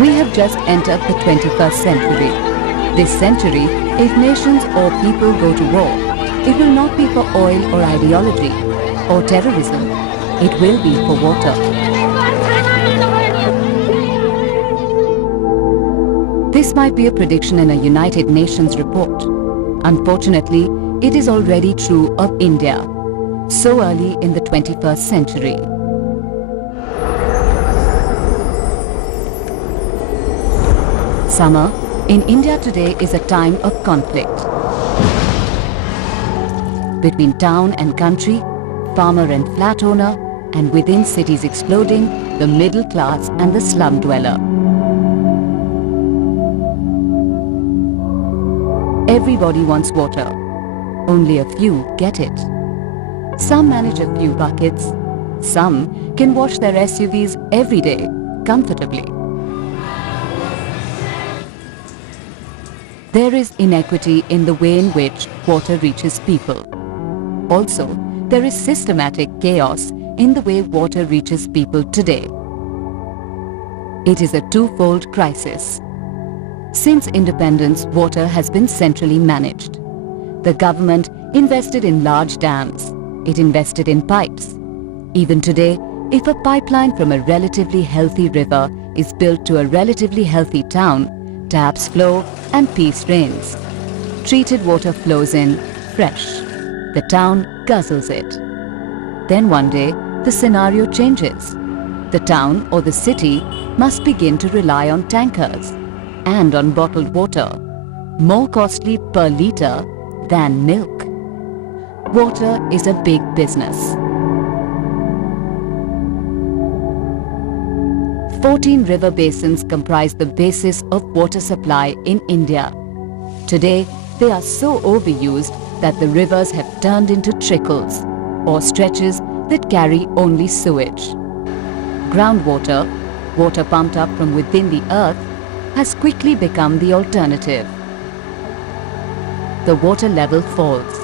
We have just entered the 21st century. This century, if nations or people go to war, it will not be for oil or ideology or terrorism. It will be for water. This might be a prediction in a United Nations report. Unfortunately, it is already true of India, so early in the 21st century. Summer in India today is a time of conflict. Between town and country, farmer and flat owner, and within cities exploding, the middle class and the slum dweller. Everybody wants water. Only a few get it. Some manage a few buckets. Some can wash their SUVs every day, comfortably. There is inequity in the way in which water reaches people. Also, there is systematic chaos in the way water reaches people today. It is a twofold crisis. Since independence, water has been centrally managed. The government invested in large dams. It invested in pipes. Even today, if a pipeline from a relatively healthy river is built to a relatively healthy town, taps flow and peace reigns. Treated water flows in fresh. The town guzzles it. Then one day, the scenario changes. The town or the city must begin to rely on tankers and on bottled water, more costly per litre than milk. Water is a big business. 14 river basins comprise the basis of water supply in India. Today, they are so overused that the rivers have turned into trickles or stretches that carry only sewage. Groundwater, water pumped up from within the earth, has quickly become the alternative. The water level falls.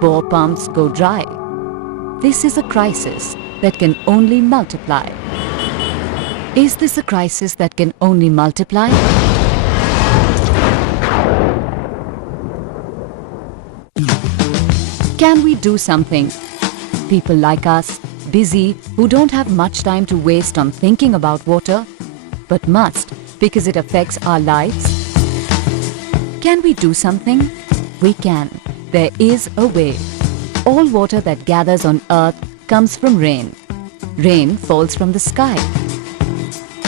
Bore pumps go dry. This is a crisis that can only multiply. Is this a crisis that can only multiply? Can we do something? People like us, busy, who don't have much time to waste on thinking about water, but must because it affects our lives? Can we do something? We can. There is a way. All water that gathers on earth comes from rain. Rain falls from the sky.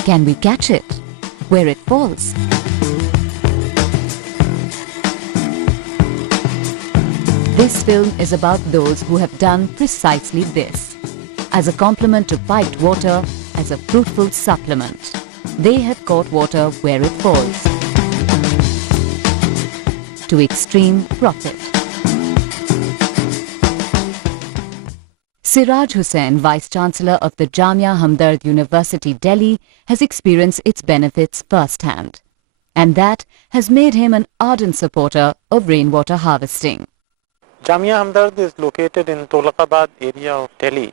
Can we catch it where it falls? This film is about those who have done precisely this. As a complement to piped water, as a fruitful supplement, they have caught water where it falls. To extreme profit. Siraj Hussain, Vice-Chancellor of the Jamia Hamdard University, Delhi, has experienced its benefits firsthand. And that has made him an ardent supporter of rainwater harvesting. Jamia Hamdard is located in Tolakabad area of Delhi,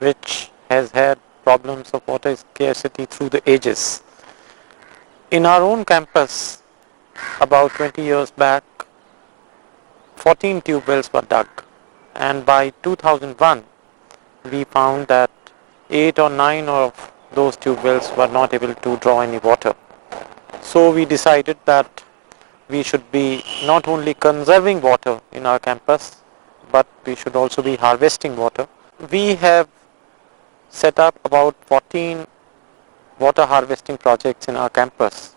which has had problems of water scarcity through the ages. In our own campus, about 20 years back, 14 tube wells were dug, and by 2001, we found that 8 or 9 of those tube wells were not able to draw any water. So we decided that we should be not only conserving water in our campus, but we should also be harvesting water. We have set up about 14 water harvesting projects in our campus,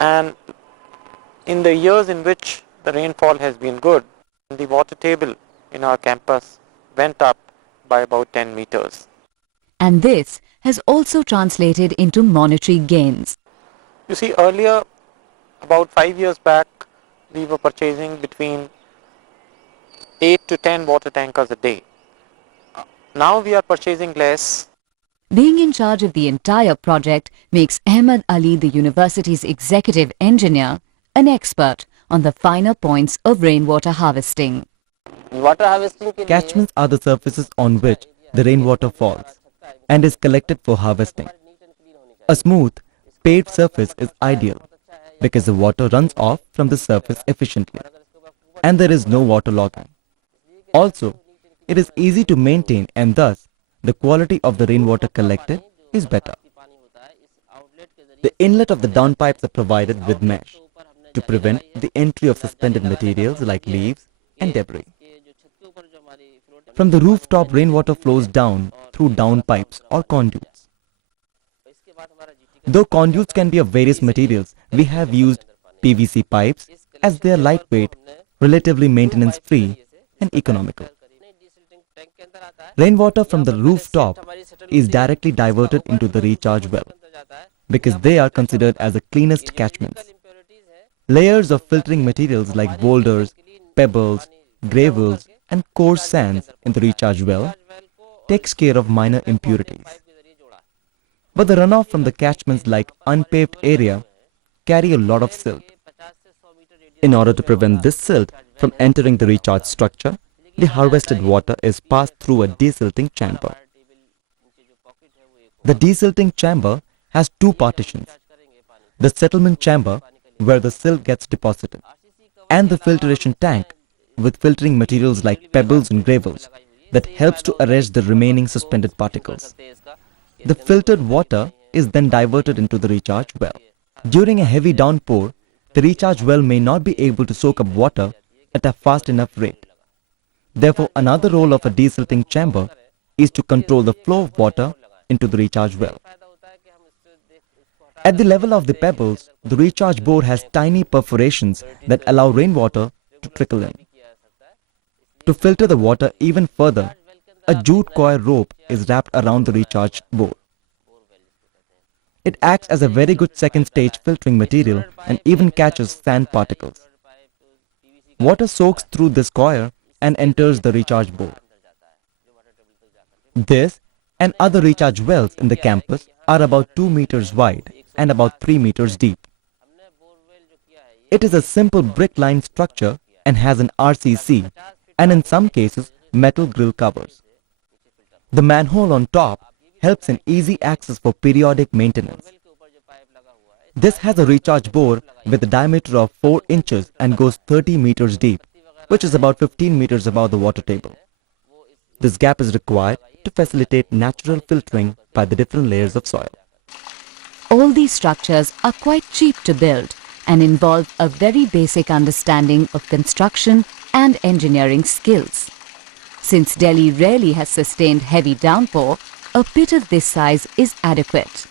and in the years in which the rainfall has been good, the water table in our campus went up by about 10 meters. And this has also translated into monetary gains. You see, earlier, about 5 years back, we were purchasing between 8 to 10 water tankers a day. Now we are purchasing less. Being in charge of the entire project makes Ahmed Ali, the university's executive engineer, an expert on the finer points of rainwater harvesting. Catchments are the surfaces on which the rainwater falls and is collected for harvesting. A smooth, paved surface is ideal because the water runs off from the surface efficiently and there is no water logging. Also, it is easy to maintain and thus the quality of the rainwater collected is better. The inlet of the downpipes are provided with mesh to prevent the entry of suspended materials like leaves and debris. From the rooftop, rainwater flows down through downpipes or conduits. Though conduits can be of various materials, we have used PVC pipes as they are lightweight, relatively maintenance-free and economical. Rainwater from the rooftop is directly diverted into the recharge well because they are considered as the cleanest catchments. Layers of filtering materials like boulders, pebbles, gravels and coarse sands in the recharge well takes care of minor impurities. But the runoff from the catchments like unpaved area carry a lot of silt. In order to prevent this silt from entering the recharge structure, the harvested water is passed through a desilting chamber. The desilting chamber has two partitions: the settlement chamber, where the silt gets deposited, and the filtration tank with filtering materials like pebbles and gravels that helps to arrest the remaining suspended particles. The filtered water is then diverted into the recharge well. During a heavy downpour, the recharge well may not be able to soak up water at a fast enough rate. Therefore, another role of a desilting chamber is to control the flow of water into the recharge well. At the level of the pebbles, the recharge bore has tiny perforations that allow rainwater to trickle in. To filter the water even further, a jute coir rope is wrapped around the recharge bore. It acts as a very good second stage filtering material and even catches sand particles. Water soaks through this coir and enters the recharge bore. This and other recharge wells in the campus are about 2 meters wide and about 3 meters deep. It is a simple brick-lined structure and has an RCC and in some cases metal grill covers. The manhole on top helps in easy access for periodic maintenance. This has a recharge bore with a diameter of 4 inches and goes 30 meters deep, which is about 15 meters above the water table. This gap is required to facilitate natural filtering by the different layers of soil. All these structures are quite cheap to build and involve a very basic understanding of construction and engineering skills. Since Delhi rarely has sustained heavy downpour, a pit of this size is adequate.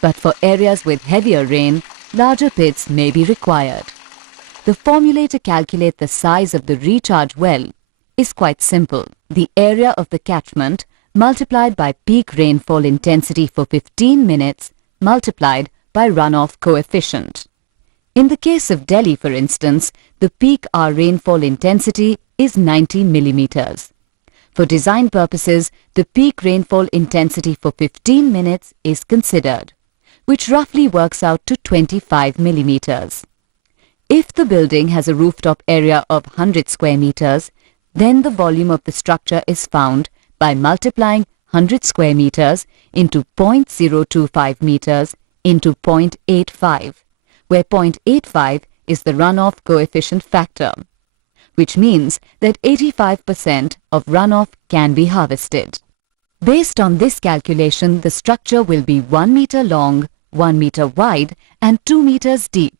But for areas with heavier rain, larger pits may be required. The formula to calculate the size of the recharge well is quite simple. The area of the catchment multiplied by peak rainfall intensity for 15 minutes multiplied by runoff coefficient. In the case of Delhi, for instance, the peak hour rainfall intensity is 90 millimeters. For design purposes, the peak rainfall intensity for 15 minutes is considered, which roughly works out to 25 millimeters. If the building has a rooftop area of 100 square meters, then the volume of the structure is found by multiplying 100 square meters into 0.025 meters into 0.85, where 0.85 is the runoff coefficient factor, which means that 85% of runoff can be harvested. Based on this calculation, the structure will be 1 meter long, 1 meter wide and 2 meters deep.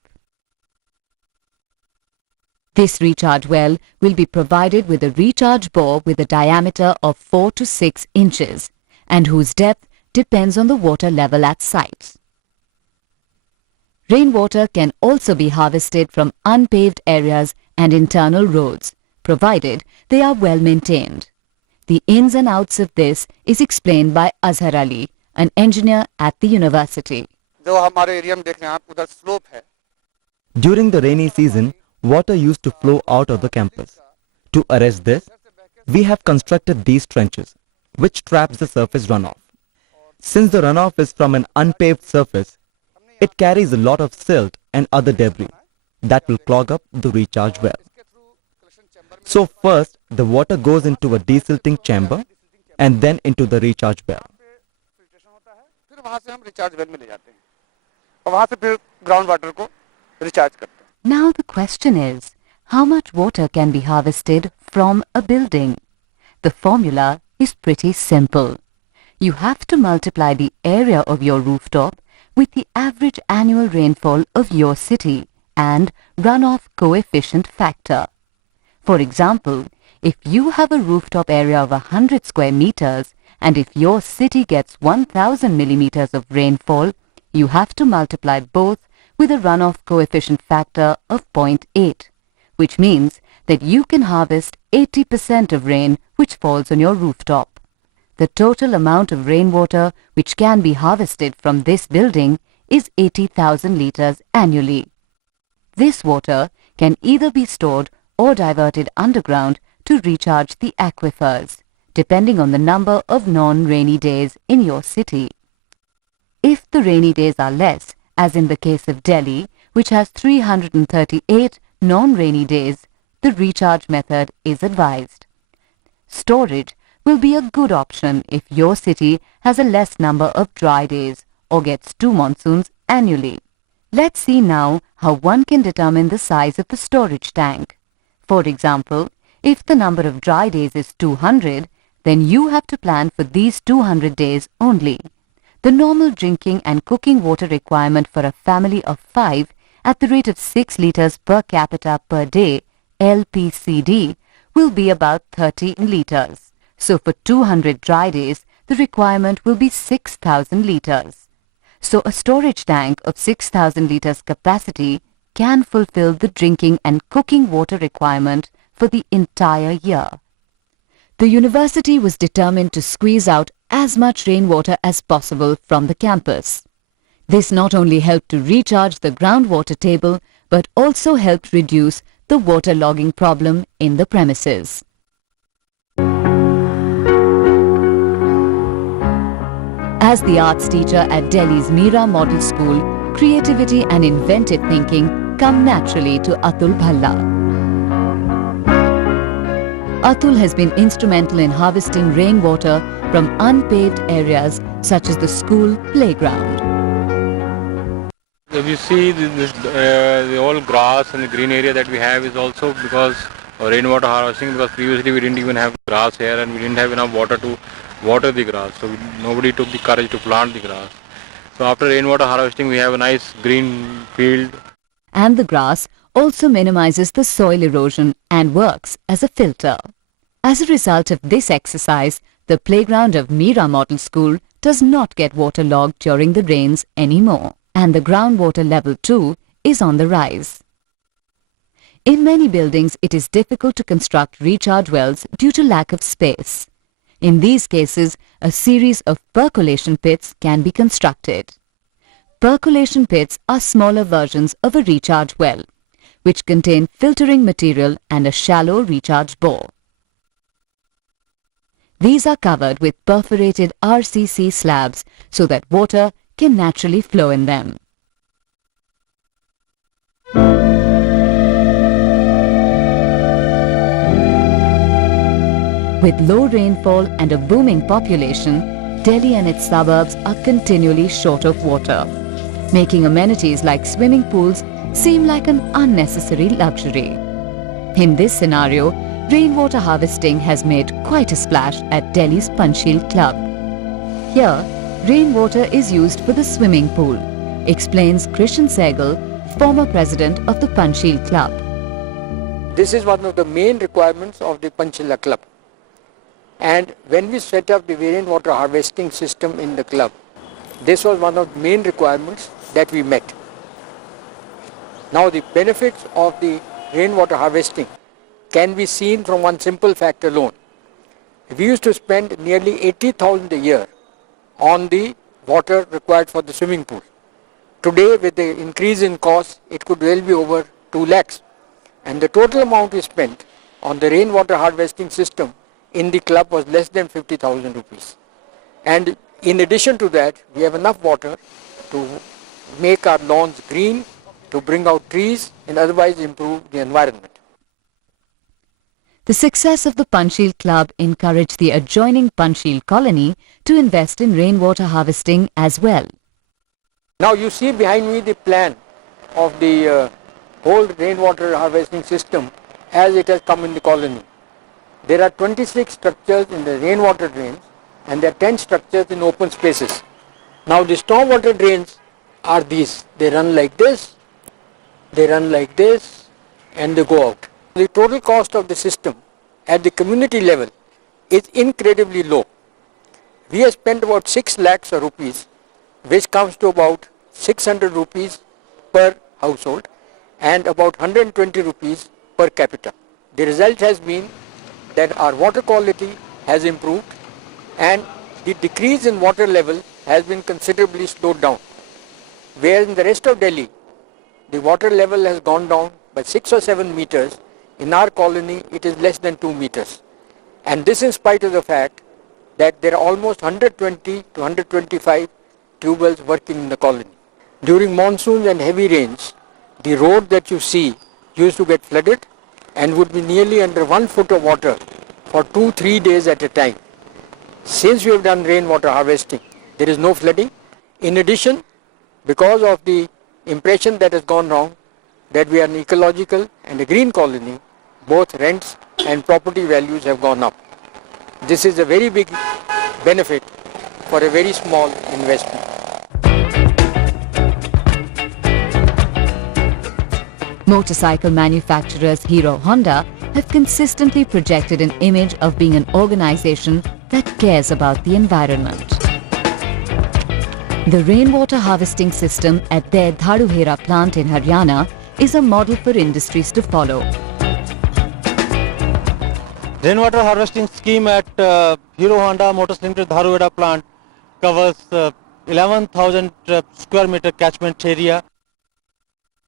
This recharge well will be provided with a recharge bore with a diameter of 4 to 6 inches and whose depth depends on the water level at site. Rainwater can also be harvested from unpaved areas and internal roads, provided they are well maintained. The ins and outs of this is explained by Azhar Ali, an engineer at the university. During the rainy season, water used to flow out of the campus. To arrest this, we have constructed these trenches, which traps the surface runoff. Since the runoff is from an unpaved surface, it carries a lot of silt and other debris that will clog up the recharge well. So first, the water goes into a desilting chamber and then into the recharge well. वहाँ से फिर ground water को recharge करते हैं। Now the question is, how much water can be harvested from a building? The formula is pretty simple. You have to multiply the area of your rooftop with the average annual rainfall of your city and runoff coefficient factor. For example, if you have a rooftop area of 100 square meters and if your city gets 1000 millimeters of rainfall, you have to multiply both with a runoff coefficient factor of 0.8, which means that you can harvest 80% of rain which falls on your rooftop. The total amount of rainwater which can be harvested from this building is 80,000 liters annually. This water can either be stored or diverted underground to recharge the aquifers, depending on the number of non-rainy days in your city. If the rainy days are less, as in the case of Delhi, which has 338 non-rainy days, the recharge method is advised. Storage will be a good option if your city has a less number of dry days or gets 2 monsoons annually. Let's see now how one can determine the size of the storage tank. For example, if the number of dry days is 200, then you have to plan for these 200 days only. The normal drinking and cooking water requirement for a family of 5 at the rate of 6 liters per capita per day, LPCD, will be about 30 liters. So for 200 dry days, the requirement will be 6,000 liters. So a storage tank of 6,000 liters capacity can fulfill the drinking and cooking water requirement for the entire year. The university was determined to squeeze out as much rainwater as possible from the campus. This not only helped to recharge the groundwater table, but also helped reduce the waterlogging problem in the premises. As the arts teacher at Delhi's Mira Model School, creativity and inventive thinking come naturally to Atul Bhalla. Atul has been instrumental in harvesting rainwater from unpaved areas such as the school playground. If you see the whole grass and the green area that we have is also because of rainwater harvesting, because previously we didn't even have grass here and we didn't have enough water to water the grass, so nobody took the courage to plant the grass. So after rainwater harvesting we have a nice green field. And the grass also minimizes the soil erosion and works as a filter. As a result of this exercise, the playground of Mira Model School does not get waterlogged during the rains anymore, and the groundwater level too is on the rise. In many buildings, it is difficult to construct recharge wells due to lack of space. In these cases, a series of percolation pits can be constructed. Percolation pits are smaller versions of a recharge well, which contain filtering material and a shallow recharge bore. These are covered with perforated RCC slabs so that water can naturally flow in them. With low rainfall and a booming population, Delhi and its suburbs are continually short of water, making amenities like swimming pools seem like an unnecessary luxury. In this scenario, rainwater harvesting has made quite a splash at Delhi's Panchsheel Club. Here, rainwater is used for the swimming pool, explains Krishan Sehgal, former president of the Panchsheel Club. This is one of the main requirements of the Panchsheel Club. And when we set up the rainwater harvesting system in the club, this was one of the main requirements that we met. Now the benefits of the rainwater harvesting can be seen from one simple fact alone. We used to spend nearly 80,000 a year on the water required for the swimming pool. Today, with the increase in cost, it could well be over 2 lakhs. And the total amount we spent on the rainwater harvesting system in the club was less than 50,000 rupees. And in addition to that, we have enough water to make our lawns green, to bring out trees and otherwise improve the environment. The success of the Panchsheel Club encouraged the adjoining Panchsheel colony to invest in rainwater harvesting as well. Now you see behind me the plan of the whole rainwater harvesting system as it has come in the colony. There are 26 structures in the rainwater drains and there are 10 structures in open spaces. Now the stormwater drains are these. They run like this, they run like this, and they go out. The total cost of the system at the community level is incredibly low. We have spent about 6 lakhs of rupees, which comes to about 600 rupees per household and about 120 rupees per capita. The result has been that our water quality has improved and the decrease in water level has been considerably slowed down. Whereas in the rest of Delhi, the water level has gone down by 6 or 7 meters. In our colony, it is less than 2 meters. And this in spite of the fact that there are almost 120 to 125 tube wells working in the colony. During monsoons and heavy rains, the road that you see used to get flooded and would be nearly under 1 foot of water for 2-3 days at a time. Since we have done rainwater harvesting, there is no flooding. In addition, because of the impression that has gone wrong that we are an ecological and a green colony, both rents and property values have gone up. This is a very big benefit for a very small investment. Motorcycle manufacturers Hero Honda have consistently projected an image of being an organization that cares about the environment. The rainwater harvesting system at their Dharuhera plant in Haryana is a model for industries to follow. Rainwater harvesting scheme at Hero Honda Motors Limited Dharuhera plant covers 11,000 square meter catchment area.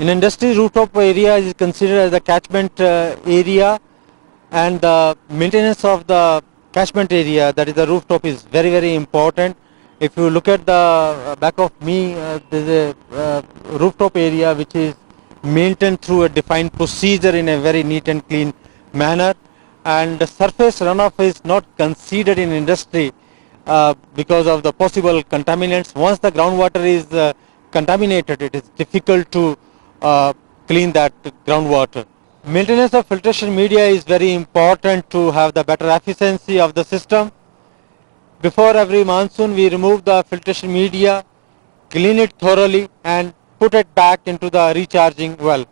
In industry, rooftop area is considered as the catchment area, and the maintenance of the catchment area, that is the rooftop, is very, very important. If you look at the back of me, there is a rooftop area which is maintained through a defined procedure in a very neat and clean manner, and the surface runoff is not considered in industry because of the possible contaminants. Once the groundwater is contaminated, it is difficult to clean that groundwater. Maintenance of filtration media is very important to have the better efficiency of the system. Before every monsoon, we remove the filtration media, clean it thoroughly, and put it back into the recharging well.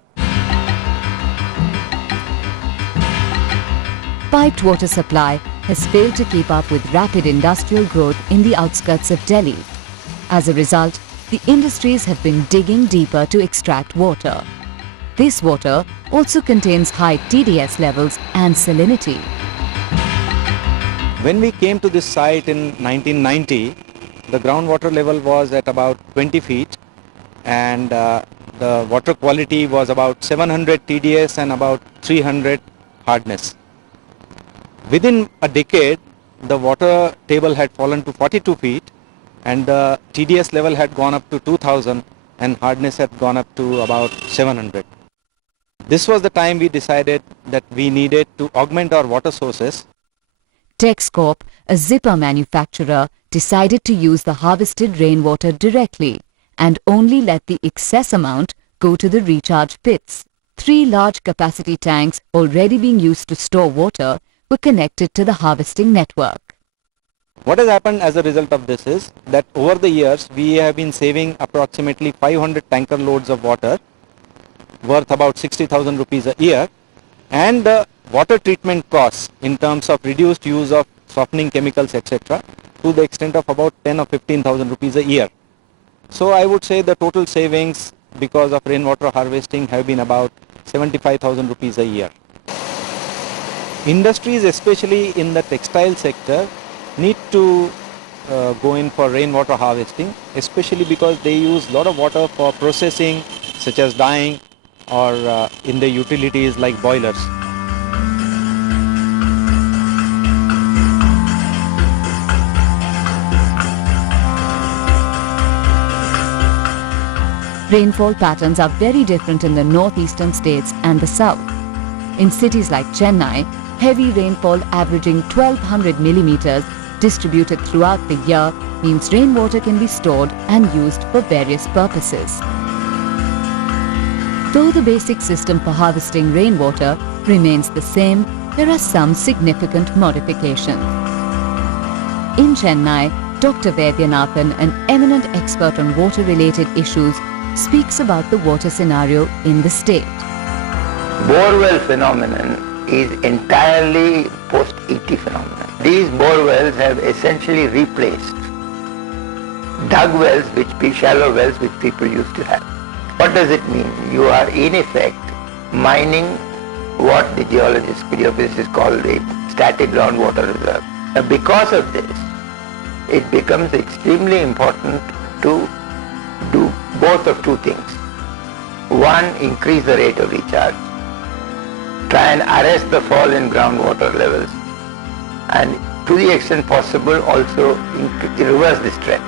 Piped water supply has failed to keep up with rapid industrial growth in the outskirts of Delhi. As a result, the industries have been digging deeper to extract water. This water also contains high TDS levels and salinity. When we came to this site in 1990, the groundwater level was at about 20 feet and the water quality was about 700 TDS and about 300 hardness. Within a decade, the water table had fallen to 42 feet and the TDS level had gone up to 2000 and hardness had gone up to about 700. This was the time we decided that we needed to augment our water sources. Texcorp, a zipper manufacturer, decided to use the harvested rainwater directly and only let the excess amount go to the recharge pits. 3 large capacity tanks already being used to store water were connected to the harvesting network. What has happened as a result of this is that over the years we have been saving approximately 500 tanker loads of water worth about 60,000 rupees a year, and the water treatment costs in terms of reduced use of softening chemicals, etc., to the extent of about 10 or 15,000 rupees a year. So I would say the total savings because of rainwater harvesting have been about 75,000 rupees a year. Industries, especially in the textile sector, need to go in for rainwater harvesting, especially because they use a lot of water for processing such as dyeing or in the utilities like boilers. Rainfall patterns are very different in the northeastern states and the south. In cities like Chennai, heavy rainfall averaging 1200 millimeters distributed throughout the year means rainwater can be stored and used for various purposes. Though the basic system for harvesting rainwater remains the same, there are some significant modifications. In Chennai, Dr. Vaidyanathan, an eminent expert on water-related issues, speaks about the water scenario in the state. Borewell phenomenon is entirely post-ET phenomenon. These bore wells have essentially replaced dug wells, shallow wells which people used to have. What does it mean? You are in effect mining what the geophysicists call the static groundwater reserve. Now, because of this, it becomes extremely important to do both of two things. One, increase the rate of recharge. Try and arrest the fall in groundwater levels. And to the extent possible, also reverse this trend.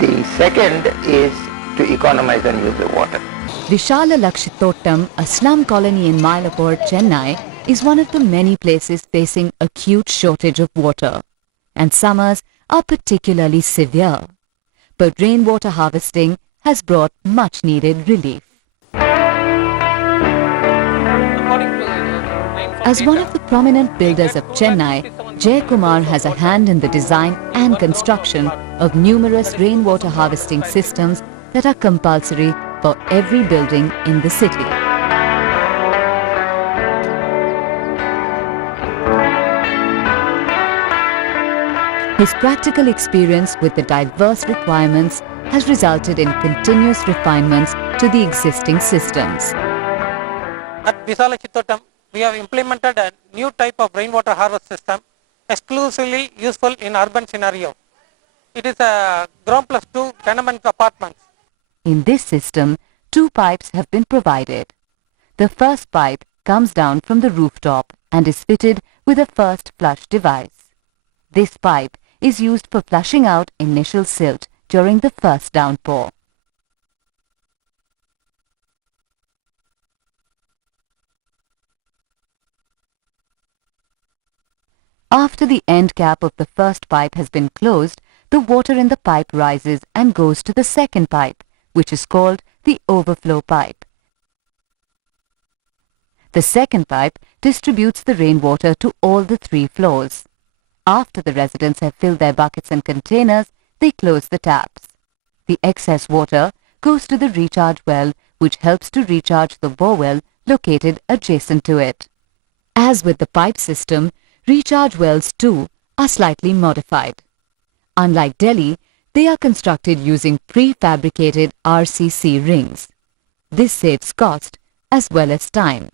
The second is to economize and use the water. Vishala Lakshitottam, a slum colony in Mylapore, Chennai, is one of the many places facing acute shortage of water. And summers are particularly severe. But rainwater harvesting has brought much needed relief. As one of the prominent builders of Chennai, Jay Kumar has a hand in the design and construction of numerous rainwater harvesting systems that are compulsory for every building in the city. His practical experience with the diverse requirements has resulted in continuous refinements to the existing systems. At Vishala Chittotam, we have implemented a new type of rainwater harvest system exclusively useful in urban scenario. It is a ground plus 2 tenement apartments. In this system, two pipes have been provided. The first pipe comes down from the rooftop and is fitted with a first flush device. This pipe is used for flushing out initial silt during the first downpour. After the end cap of the first pipe has been closed, the water in the pipe rises and goes to the second pipe, which is called the overflow pipe. The second pipe distributes the rainwater to all the three floors. After the residents have filled their buckets and containers, they close the taps. The excess water goes to the recharge well, which helps to recharge the borewell located adjacent to it. As with the pipe system, recharge wells too are slightly modified. Unlike Delhi, they are constructed using prefabricated RCC rings. This saves cost as well as time.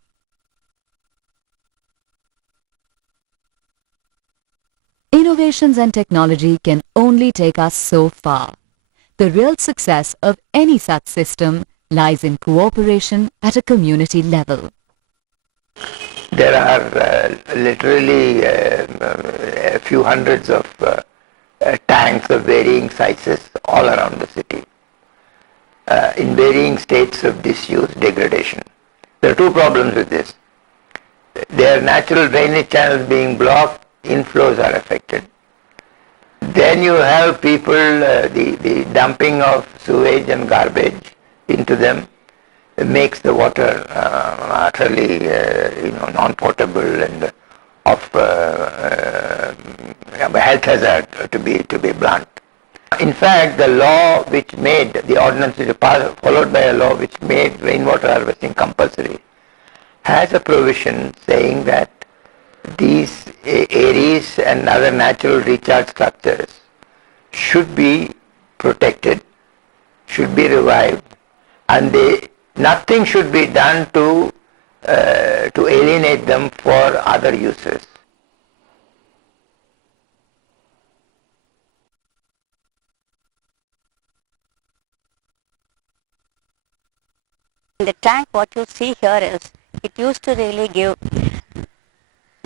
Innovations and technology can only take us so far. The real success of any such system lies in cooperation at a community level. There are literally a few hundreds of tanks of varying sizes all around the city, in varying states of disuse, degradation. There are two problems with this. Their natural drainage channels being blocked, inflows are affected. Then you have people, the dumping of sewage and garbage into them makes the water utterly non-potable and of health hazard, to be blunt. In fact, the law which made the ordinance, which was followed by a law which made rainwater harvesting compulsory, has a provision saying that these areas and other natural recharge structures should be protected, should be revived, and nothing should be done to alienate them for other uses. The tank, what you see here is, it used to really give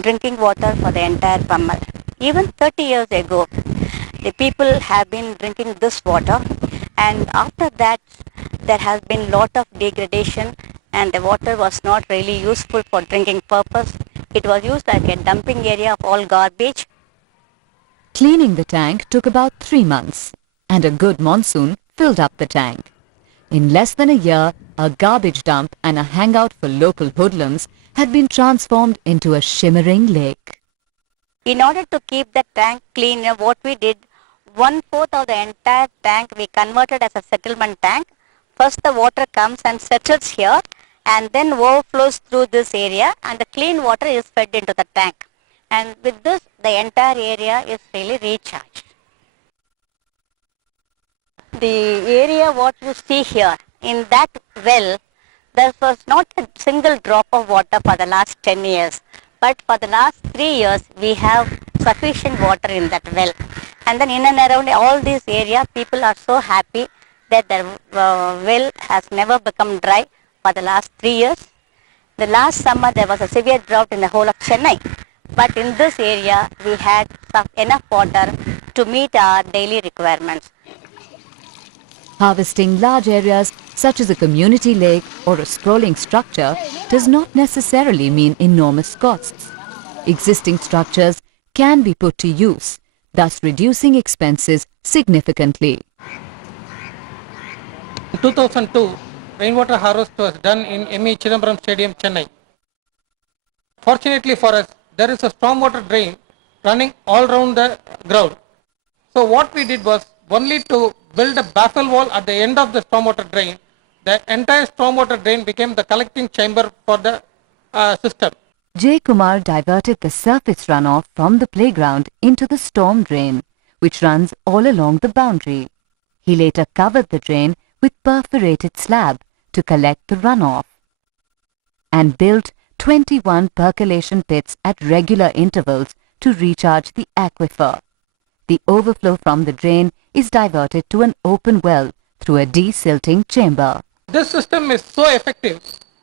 drinking water for the entire Pammal. Even 30 years ago, the people have been drinking this water, and after that there has been lot of degradation and the water was not really useful for drinking purpose. It was used like a dumping area of all garbage. Cleaning the tank took about 3 months, and a good monsoon filled up the tank. In less than a year, a garbage dump and a hangout for local hoodlums had been transformed into a shimmering lake. In order to keep the tank clean, what we did, 1/4 of the entire tank we converted as a settlement tank. First the water comes and settles here and then overflows through this area, and the clean water is fed into the tank. And with this, the entire area is really recharged. The area what you see here, in that well, there was not a single drop of water for the last 10 years. But for the last 3 years, we have sufficient water in that well. And then in and around all this area, people are so happy that their well has never become dry for the last 3 years. The last summer, there was a severe drought in the whole of Chennai. But in this area, we had enough water to meet our daily requirements. Harvesting large areas such as a community lake or a sprawling structure does not necessarily mean enormous costs. Existing structures can be put to use, thus reducing expenses significantly. In 2002, rainwater harvest was done in M.E. Chidambaram Stadium, Chennai. Fortunately for us, there is a stormwater drain running all around the ground. So what we did was only to build a baffle wall at the end of the stormwater drain. The entire stormwater drain became the collecting chamber for the system. J. Kumar diverted the surface runoff from the playground into the storm drain, which runs all along the boundary. He later covered the drain with perforated slab to collect the runoff and built 21 percolation pits at regular intervals to recharge the aquifer. The overflow from the drain is diverted to an open well through a desilting chamber. This system is so effective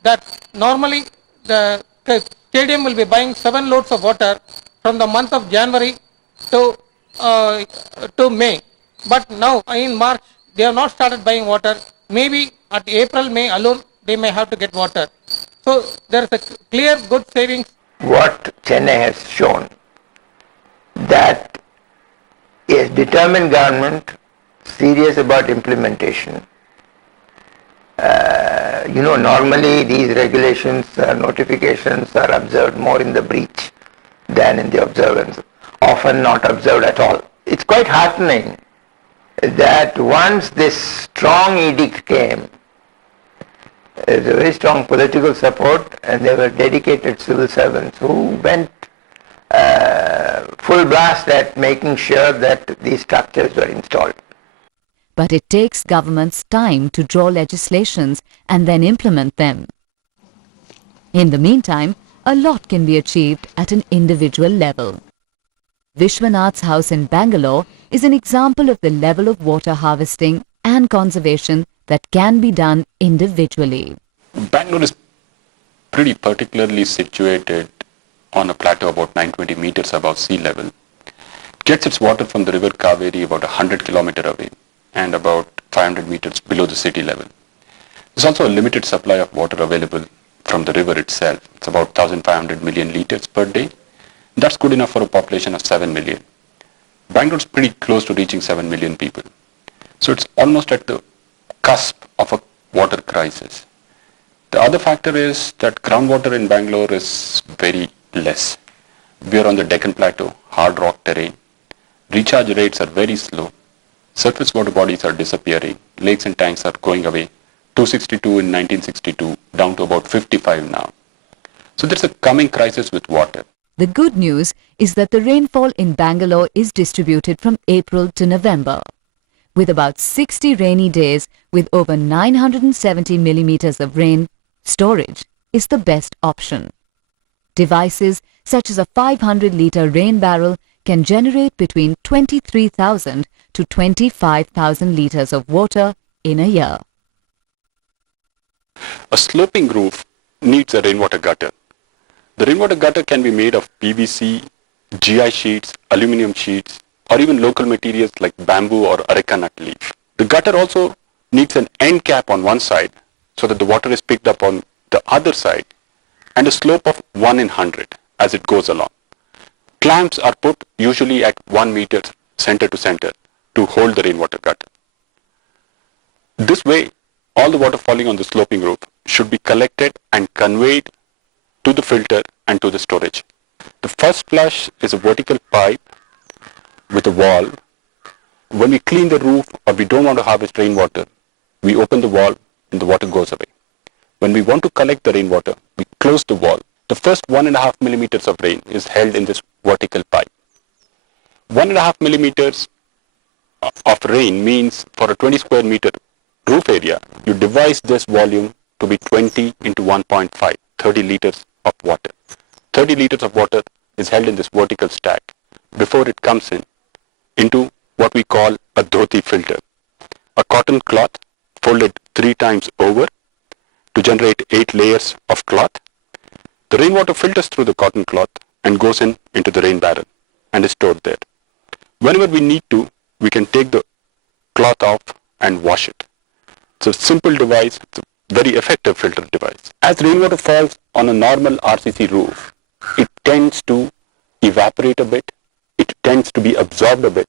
that normally the stadium will be buying 7 loads of water from the month of January to May. But now in March, they have not started buying water. Maybe at April, May alone, they may have to get water. So there is a clear good savings. What Chennai has shown, that a determined government serious about implementation. Normally these regulations, notifications are observed more in the breach than in the observance, often not observed at all. It's quite heartening that once this strong edict came, there's a very strong political support, and there were dedicated civil servants who went full blast at making sure that these structures were installed. But it takes governments time to draw legislations and then implement them. In the meantime, a lot can be achieved at an individual level. Vishwanath's house in Bangalore is an example of the level of water harvesting and conservation that can be done individually. Bangalore is pretty particularly situated on a plateau about 920 meters above sea level. It gets its water from the river Kaveri about 100 kilometers away and about 500 meters below the city level. There's also a limited supply of water available from the river itself. It's about 1,500 million liters per day. That's good enough for a population of 7 million. Bangalore's pretty close to reaching 7 million people. So it's almost at the cusp of a water crisis. The other factor is that groundwater in Bangalore is very less. We are on the Deccan Plateau, hard rock terrain. Recharge rates are very slow. Surface water bodies are disappearing. Lakes and tanks are going away. 262 in 1962, down to about 55 now. So there's a coming crisis with water. The good news is that the rainfall in Bangalore is distributed from April to November. With about 60 rainy days with over 970 millimeters of rain, storage is the best option. Devices such as a 500-liter rain barrel can generate between 23,000 to 25,000 liters of water in a year. A sloping roof needs a rainwater gutter. The rainwater gutter can be made of PVC, GI sheets, aluminum sheets, or even local materials like bamboo or areca nut leaf. The gutter also needs an end cap on one side so that the water is picked up on the other side, and a slope of 1 in 100 as it goes along. Clamps are put usually at 1 meter center to center to hold the rainwater gutter. This way, all the water falling on the sloping roof should be collected and conveyed to the filter and to the storage. The first flush is a vertical pipe with a valve. When we clean the roof or we don't want to harvest rainwater, we open the valve and the water goes away. When we want to collect the rainwater, we close the valve. The first 1.5 millimeters of rain is held in this vertical pipe. 1.5 millimeters of rain means for a 20 square meter roof area, you devise this volume to be 20 into 1.5, 30 liters of water. 30 liters of water is held in this vertical stack before it comes into what we call a dhoti filter, a cotton cloth folded 3 times over to generate 8 layers of cloth. The rainwater filters through the cotton cloth and goes into the rain barrel and is stored there. Whenever we need to, we can take the cloth off and wash it. It's a simple device, it's a very effective filter device. As rainwater falls on a normal RCC roof, it tends to evaporate a bit, it tends to be absorbed a bit,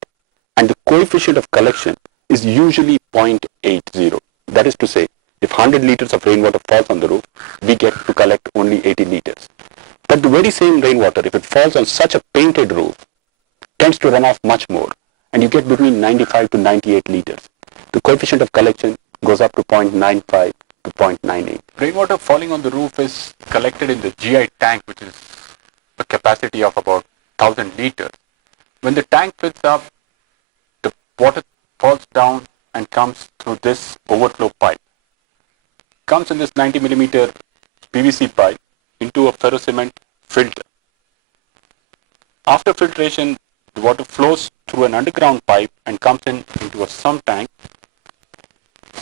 and the coefficient of collection is usually 0.80. That is to say, if 100 liters of rainwater falls on the roof, we get to collect only 80 liters. But the very same rainwater, if it falls on such a painted roof, tends to run off much more, and you get between 95 to 98 liters. The coefficient of collection goes up to 0.95 to 0.98. Rainwater falling on the roof is collected in the GI tank, which is a capacity of about 1000 liters. When the tank fills up, the water falls down and comes through this overflow pipe. Comes in this 90 millimeter PVC pipe into a ferrocement filter. After filtration, the water flows through an underground pipe and comes into a sump tank,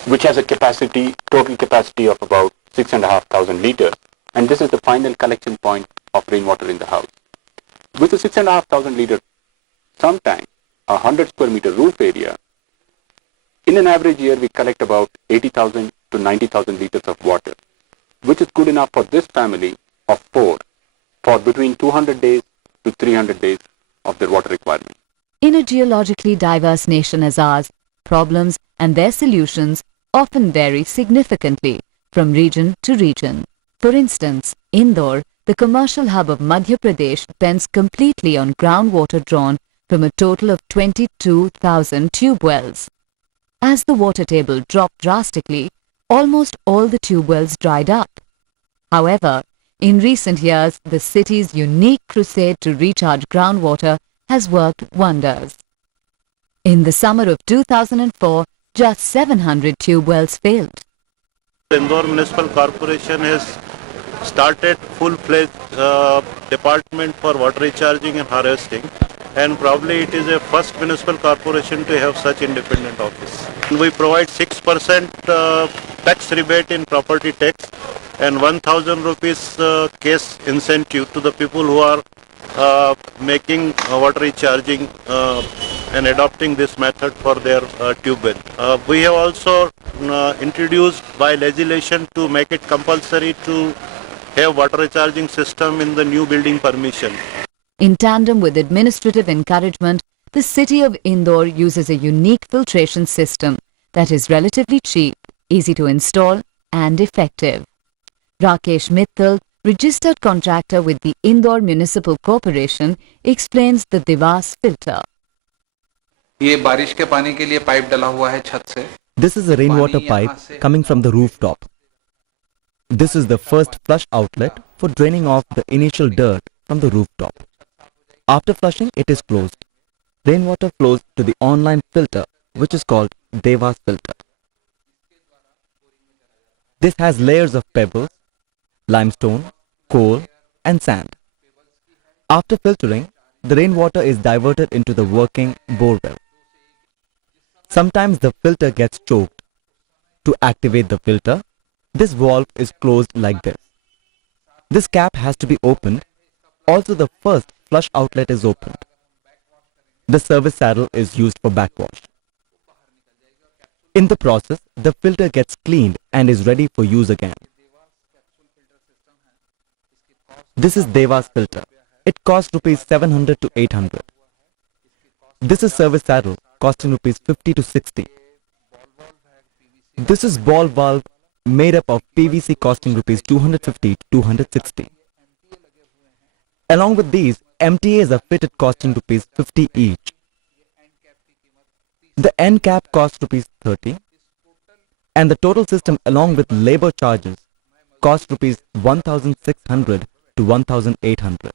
which has a total capacity of about 6,500 liters, and this is the final collection point of rainwater in the house. With a 6,500 liter sump tank, a 100 square meter roof area, in an average year we collect about 80,000 to 90,000 liters of water, which is good enough for this family of 4 for between 200 days to 300 days of their water requirement. In a geologically diverse nation as ours, problems and their solutions often vary significantly from region to region. For instance, Indore, the commercial hub of Madhya Pradesh, depends completely on groundwater drawn from a total of 22,000 tube wells. As the water table dropped drastically, almost all the tube wells dried up. However, in recent years, the city's unique crusade to recharge groundwater has worked wonders. In the summer of 2004, just 700 tube wells failed. Indore Municipal Corporation has started full-fledged department for water recharging and harvesting, and probably it is a first municipal corporation to have such independent office. We provide 6% tax rebate in property tax and 1,000 rupees case incentive to the people who are making water recharging and adopting this method for their tube well. We have also introduced by legislation to make it compulsory to have water recharging system in the new building permission. In tandem with administrative encouragement, the city of Indore uses a unique filtration system that is relatively cheap, easy to install and effective. Rakesh Mittal, registered contractor with the Indore Municipal Corporation, explains the Devas filter. ये बारिश के पानी के लिए pipe डला हुआ है छत से. This is a rainwater pipe coming from the rooftop. This is the first flush outlet for draining off the initial dirt from the rooftop. After flushing, it is closed. Rainwater flows to the online filter, which is called Devas filter. This has layers of pebbles, limestone, coal and sand. After filtering, the rainwater is diverted into the working borewell. Sometimes the filter gets choked. To activate the filter, this valve is closed like this. This cap has to be opened. Also, the first flush outlet is opened. The service saddle is used for backwash. In the process, the filter gets cleaned and is ready for use again. This is Devas filter. it costs rupees 700 to 800. This is service saddle, costing rupees 50 to 60. This is ball valve made up of PVC, costing rupees 250 to 260. Along with these, MTAs are fitted, costing rupees 50 each. The end cap costs rupees 30, and the total system along with labor charges costs rupees 1,600 to 1,800.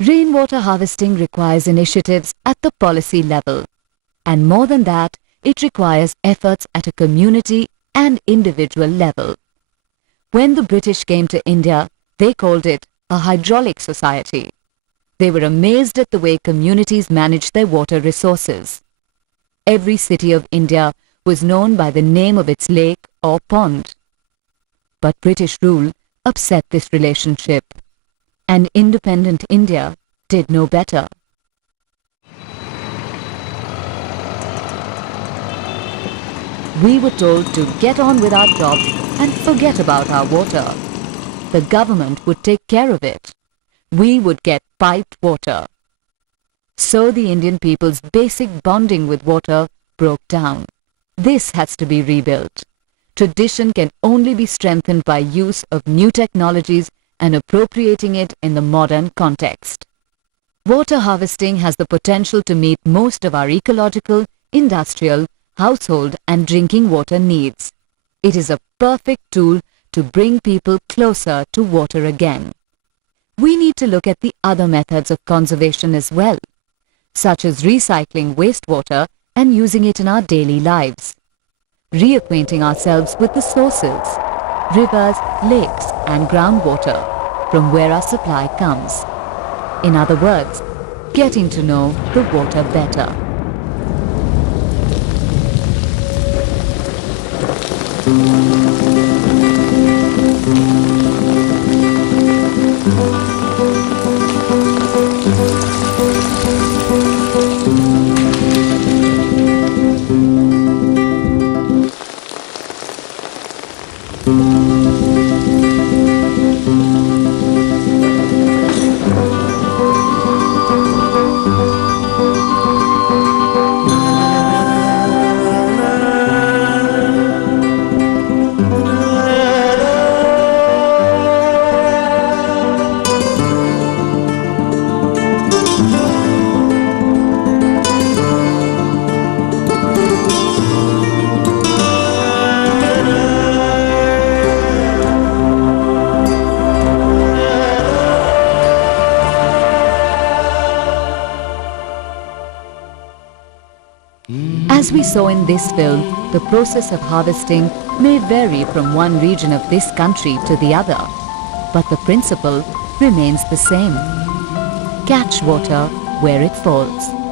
Rainwater harvesting requires initiatives at the policy level, and more than that, it requires efforts at a community and individual level. When the British came to India, they called it a hydraulic society. They were amazed at the way communities managed their water resources. Every city of India was known by the name of its lake or pond. But British rule upset this relationship, and independent India did no better. We were told to get on with our jobs and forget about our water. The government would take care of it. We would get piped water. So the Indian people's basic bonding with water broke down. This has to be rebuilt. Tradition can only be strengthened by use of new technologies and appropriating it in the modern context. Water harvesting has the potential to meet most of our ecological, industrial, household and drinking water needs. It is a perfect tool to bring people closer to water again. We need to look at the other methods of conservation as well, such as recycling wastewater and using it in our daily lives. Reacquainting ourselves with the sources, rivers, lakes and groundwater from where our supply comes. In other words, getting to know the water better. As we saw in this film, the process of harvesting may vary from one region of this country to the other, but the principle remains the same. Catch water where it falls.